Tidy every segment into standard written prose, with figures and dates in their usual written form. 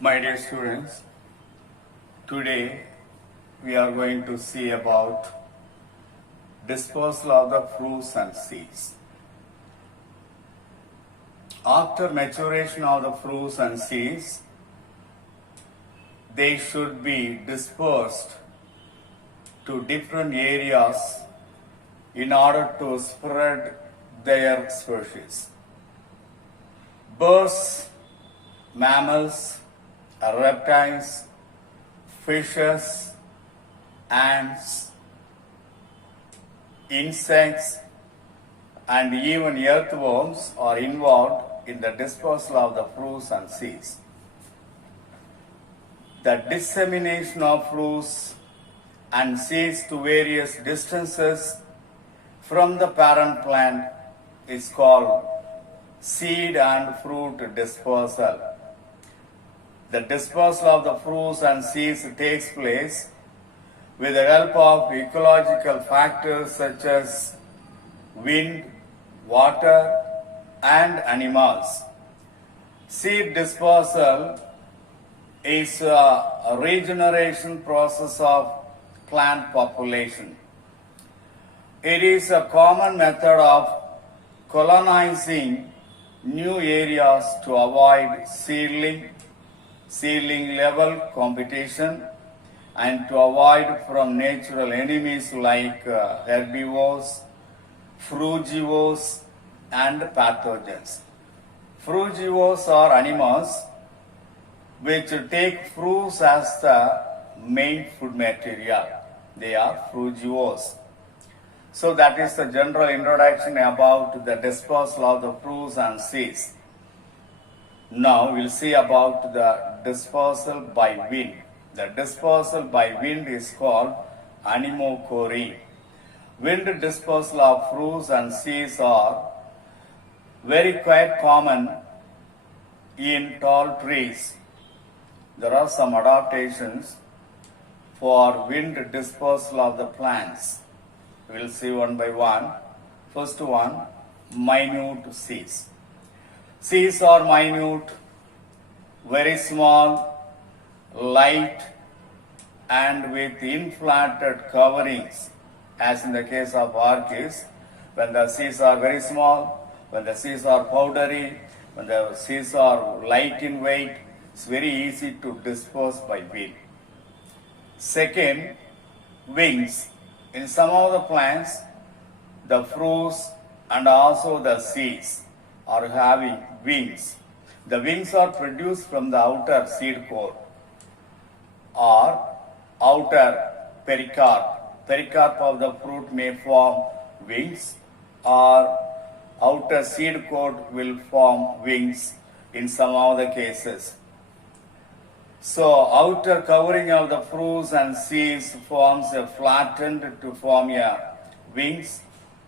My dear students, today we are going to see about dispersal of the fruits and seeds. After maturation of the fruits and seeds, they should be dispersed to different areas in order to spread their species. Birds, mammals, reptiles, fishes, ants, insects, and even earthworms are involved in the dispersal of the fruits and seeds. The dissemination of fruits and seeds to various distances from the parent plant is called seed and fruit dispersal. The dispersal of the fruits and seeds takes place with the help of ecological factors such as wind, water, and animals. Seed dispersal is a regeneration process of plant population. It is a common method of colonizing new areas to avoid seedling level competition and to avoid from natural enemies like herbivores, frugivores, and pathogens. Frugivores are animals which take fruits as the main food material. They are frugivores. So that is the general introduction about the dispersal of the fruits and seeds. Now we'll see about the dispersal by wind. The dispersal by wind is called anemochory. Wind dispersal of fruits and seeds are very quite common in tall trees. There are some adaptations for wind dispersal of the plants. We'll see one by one. First one, minute seeds. Seeds are minute, very small, light, and with inflated coverings, as in the case of orchids. When the seeds are very small, when the seeds are powdery, when the seeds are light in weight, it's very easy to disperse by wind. Second, wings. In some of the plants, the fruits and also the seeds are having wings. The wings are produced from the outer seed core or outer pericarp. Pericarp of the fruit may form wings, or outer seed coat will form wings in some of the cases. So outer covering of the fruits and seeds forms a flattened to form a wings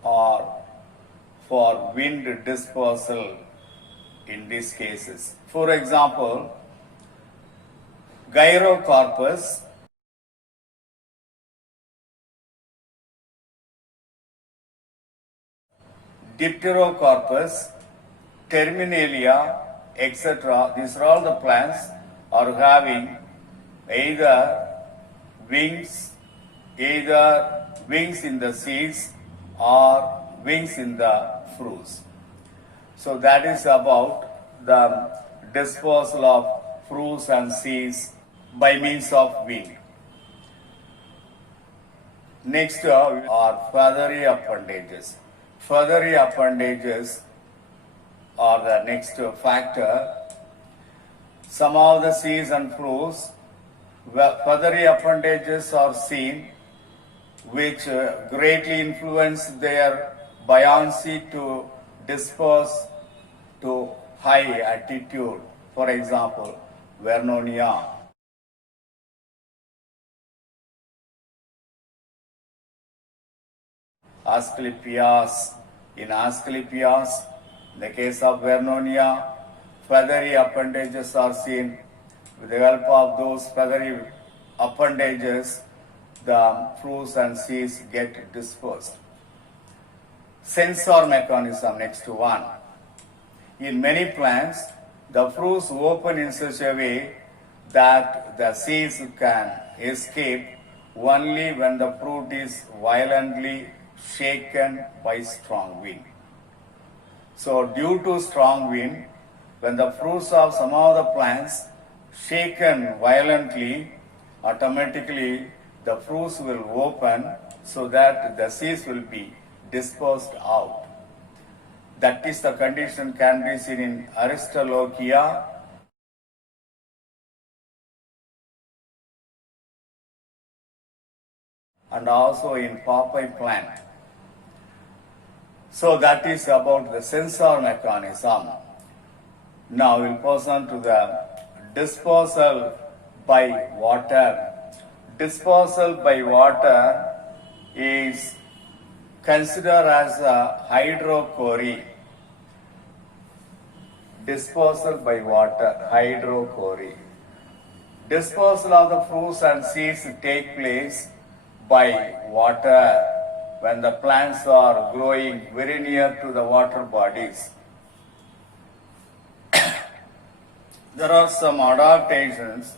or for wind dispersal in these cases. For example, Gyrocarpus, Dipterocarpus, Terminalia, etc. These are all the plants are having either wings in the seeds or wings in the fruits. So that is about the dispersal of fruits and seeds by means of wind. Next are feathery appendages. Feathery appendages are the next factor. Some of the seeds and fruits, feathery appendages are seen which greatly influence their buoyancy to disperse to high altitude. For example, Vernonia. Asclepias. In Asclepias, in the case of Vernonia, feathery appendages are seen. With the help of those feathery appendages, the fruits and seeds get dispersed. Sensor mechanism, next one. In many plants, the fruits open in such a way that the seeds can escape only when the fruit is violently shaken by strong wind. So due to strong wind, when the fruits of some of the plants shaken violently, automatically the fruits will open so that the seeds will be dispersed out. That is the condition can be seen in Aristolochia and also in papayi plant. So that is about the sensor mechanism. Now we'll pass on to the dispersal by water. Dispersal by water is considered as a hydrochory. Dispersal by water, hydrochory. Dispersal of the fruits and seeds take place by water when the plants are growing very near to the water bodies. There are some adaptations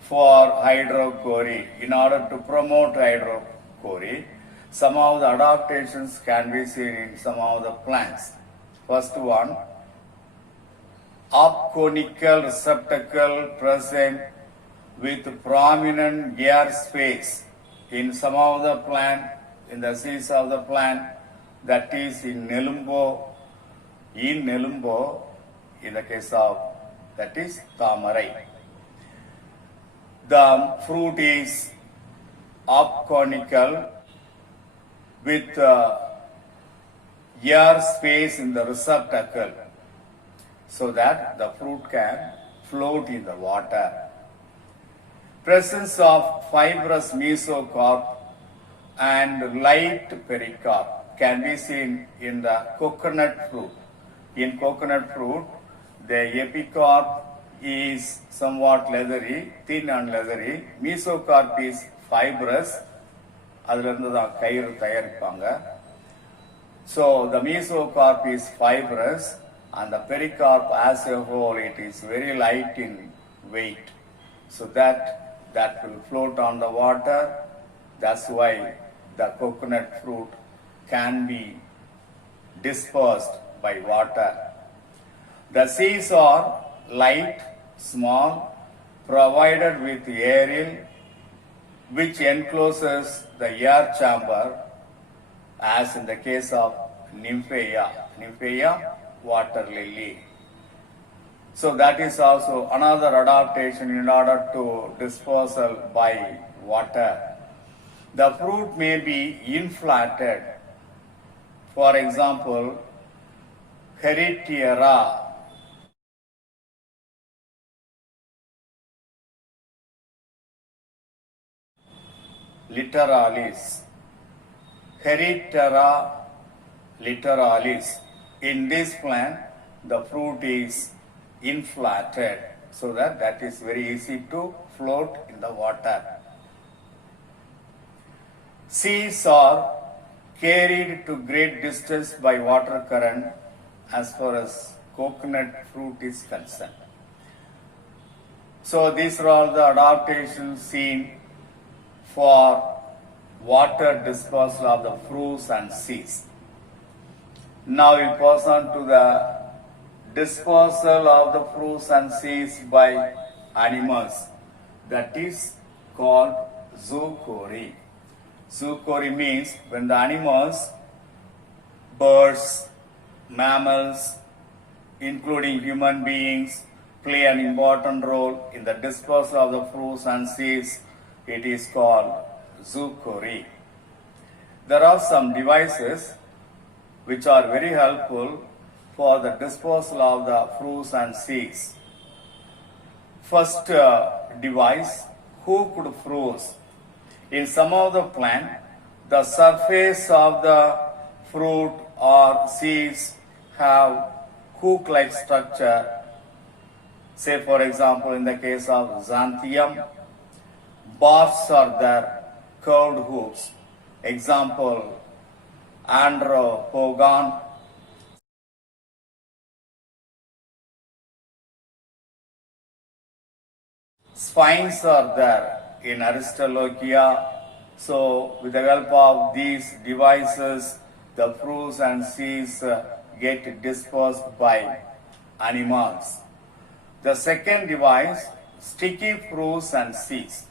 for hydrochory. In order to promote hydrochory, some of the adaptations can be seen in some of the plants. First one, apconical receptacle present with prominent air space in some of the plant, in the seeds of the plant, that is in Nelumbo, in the case of, that is Tamarai. The fruit is apconical with air space in the receptacle so that the fruit can float in the water. Presence of fibrous mesocarp and light pericarp can be seen in the coconut fruit. In coconut fruit, the epicarp is somewhat leathery, thin and leathery. Mesocarp is fibrous. அதிலிருந்து தான் கயிறு தயாரிப்பாங்க. So the mesocarp is fibrous and the pericarp as a whole, it is very light in weight. So that will float on the water. That's why the coconut fruit can be dispersed by water. The seeds are light, small, provided with aerial, which encloses the air chamber, as in the case of Nymphaea, water lily. So that is also another adaptation in order to dispersal by water. The fruit may be inflated. For example, Heritiera literalis. Heritiera literalis. In this plant, the fruit is inflated so that is very easy to float in the water. Seeds are carried to great distance by water current as far as coconut fruit is concerned. So these are all the adaptations seen for water dispersal of the fruits and seeds. Now we pass on to the dispersal of the fruits and seeds by animals. That is called zoochory. Zoochory means when the animals, birds, mammals, including human beings, play an important role in the dispersal of the fruits and seeds, it is called zoochory. There are some devices which are very helpful for the dispersal of the fruits and seeds. First device, hooked fruits. In some of the plant, the surface of the fruit or seeds have hook-like structure. Say for example, in the case of xanthium, barbs are there, curved hooks. Example, andropogon. spines are there in Aristolochia. So with the help of these devices, the fruits and seeds get dispersed by animals. The second device, sticky fruits and seeds.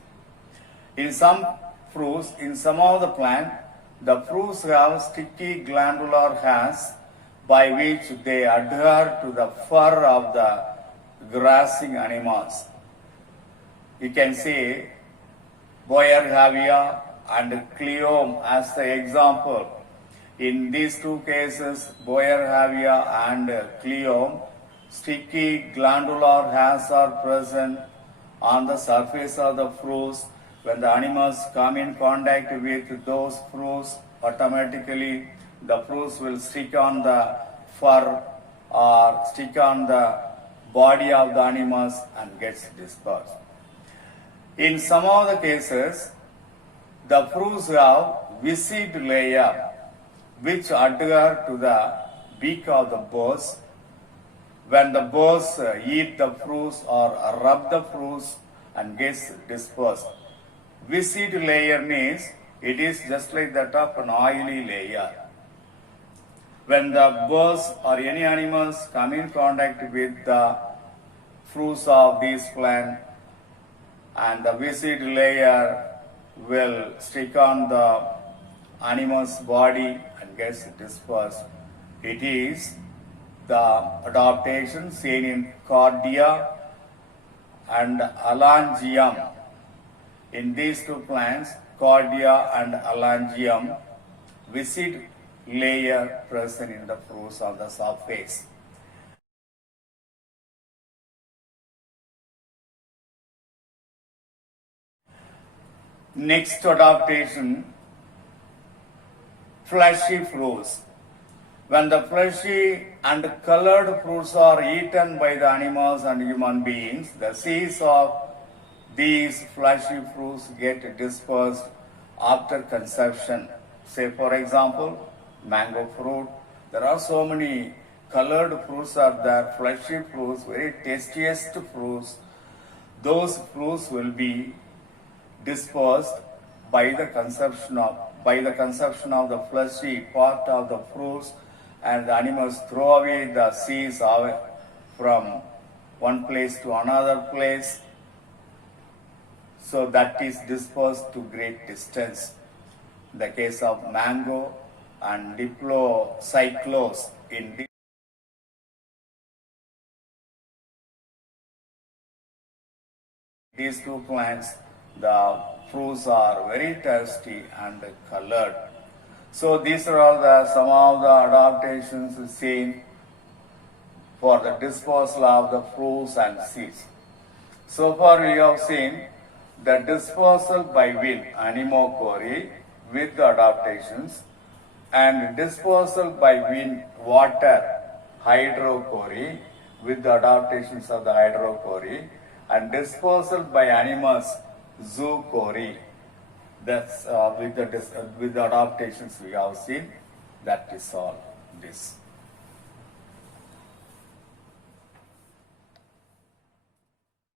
In some fruits, in some of the plant, the fruits have sticky glandular hairs by which they adhere to the fur of the grazing animals. You can see Boerhaavia and Cleome as the example. In these two cases, Boerhaavia and Cleome, sticky glandular hairs are present on the surface of the fruits. When the animals come in contact with those fruits, automatically the fruits will stick on the fur or stick on the body of the animals and gets dispersed. In some of the cases, the fruits have viscid layer which adhere to the beak of the birds. When the birds eat the fruits or rub the fruits and gets dispersed. Viscid layer means it is just like that of an oily layer. When the birds or any animals come in contact with the fruits of this plant, and the viscid layer will stick on the animal's body and gets dispersed. It is the adaptation seen in Cordia and Alangium. In these two plants, Cordia and Alangium, viscid layer present in the fruits on the surface. Next adaptation, fleshy fruits. When the fleshy and colored fruits are eaten by the animals and human beings, the seeds of these fleshy fruits get dispersed after conception. Say for example, mango fruit. There are so many colored fruits are there, fleshy fruits, very tastiest fruits. Those fruits will be dispersed by the consumption of the fleshy part of the fruits, and the animals throw away the seeds from one place to another place. So that is dispersed to great distance. In the case of mango and diplocyclose in these two plants, the fruits are very tasty and colored. So these are all some of the adaptations seen for the dispersal of the fruits and seeds. So far we have seen the dispersal by wind, anemochory, with the adaptations, and dispersal by wind, water, hydrochory, with the adaptations of the hydrochory, and dispersal by animals, zoochory. That's with the adaptations we have seen. That is all this.